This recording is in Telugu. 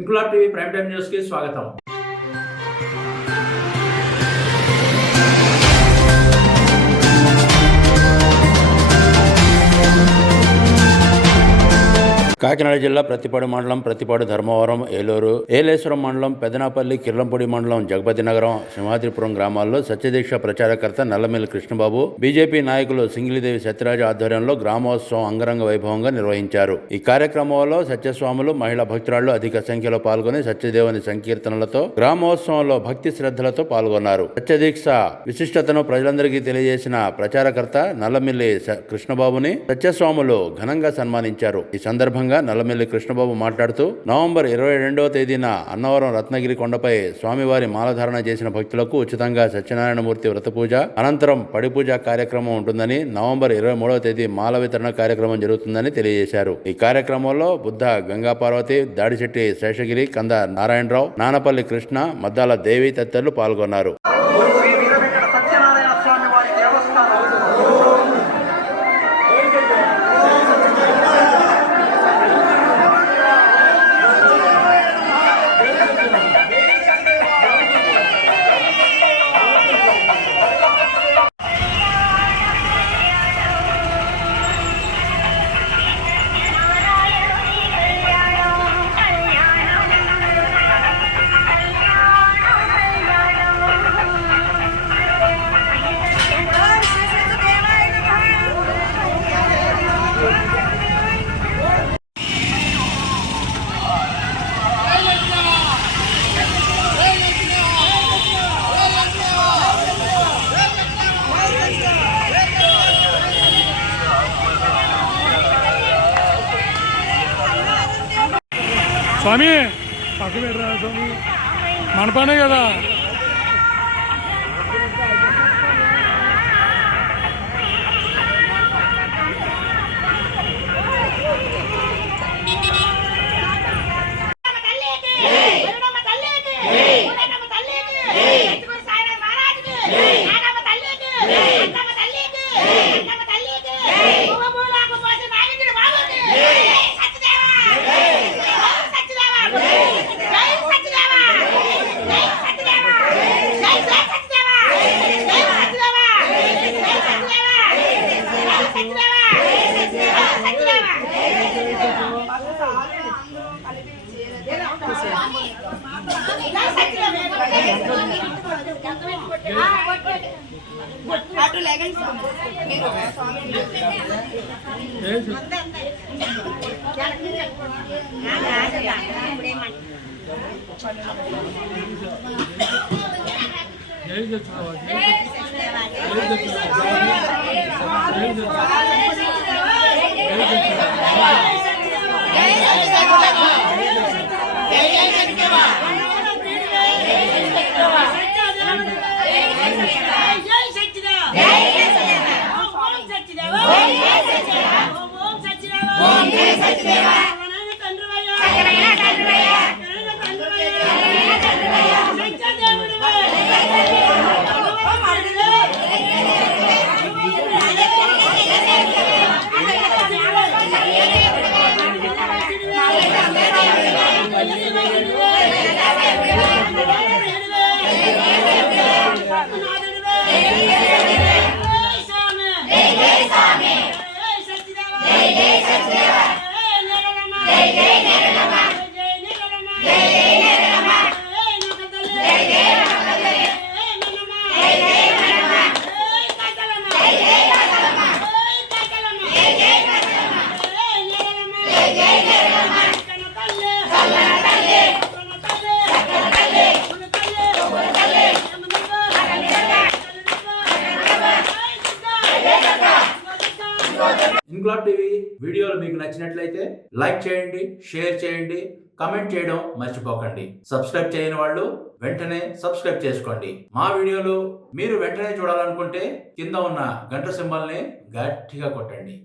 Inquilab TV prime time news కి స్వాగతం. కాకినాడ జిల్లా ప్రతిపాడు మండలం, ప్రతిపాడు, ధర్మవరం, ఏలూరు, ఏలేశ్వరం మండలం, పెదనాపల్లి, కిర్లంపూడి మండలం, జగపతి నగరం, సింహాద్రిపురం గ్రామాల్లో సత్యదీక్ష ప్రచారకర్త నల్లమిల్లి కృష్ణబాబు, బీజేపీ నాయకులు సింగిలిదేవి సత్యరాజు ఆధ్వర్యంలో గ్రామోత్సవం అంగరంగ వైభవంగా నిర్వహించారు. ఈ కార్యక్రమంలో సత్యస్వాములు, మహిళా భక్తురాళ్లు అధిక సంఖ్యలో పాల్గొని సత్యదేవుని సంకీర్తనలతో గ్రామోత్సవంలో భక్తి శ్రద్ధలతో పాల్గొన్నారు. సత్యదీక్ష విశిష్టతను ప్రజలందరికీ తెలియజేసిన ప్రచారకర్త నల్లమిల్లి కృష్ణబాబుని సత్యస్వాములు ఘనంగా సన్మానించారు. ఈ సందర్భంగా నల్లమిల్లి కృష్ణబాబు మాట్లాడుతూ, నవంబర్ 22వ తేదీన అన్నవరం రత్నగిరి కొండపై స్వామివారి మాలధారణ చేసిన భక్తులకు ఉచితంగా సత్యనారాయణమూర్తి వ్రత పూజ, అనంతరం పడి పూజ కార్యక్రమం ఉంటుందని, నవంబర్ 23వ తేదీ మాల వితరణ కార్యక్రమం జరుగుతుందని తెలియజేశారు. ఈ కార్యక్రమంలో బుద్ధ గంగా పార్వతి, దాడిశెట్టి శేషగిరి, కంద నారాయణరావు, నానపల్లి కృష్ణ, మద్దాల దేవి తదితరులు పాల్గొన్నారు. స్వామి పక్కన పెట్టరా స్వామి, మన పనే కదా. ఇంక్లాబ్ టీవీ వీడియోలు మీకు నచ్చినట్లయితే లైక్ చేయండి, షేర్ చేయండి, కమెంట్ చేయడం మర్చిపోకండి. సబ్స్క్రైబ్ చేయని వాళ్ళు వెంటనే సబ్స్క్రైబ్ చేసుకోండి. మా వీడియోలు మీరు వెంటనే చూడాలనుకుంటే కింద ఉన్న గంట సింబల్ని గట్టిగా కొట్టండి.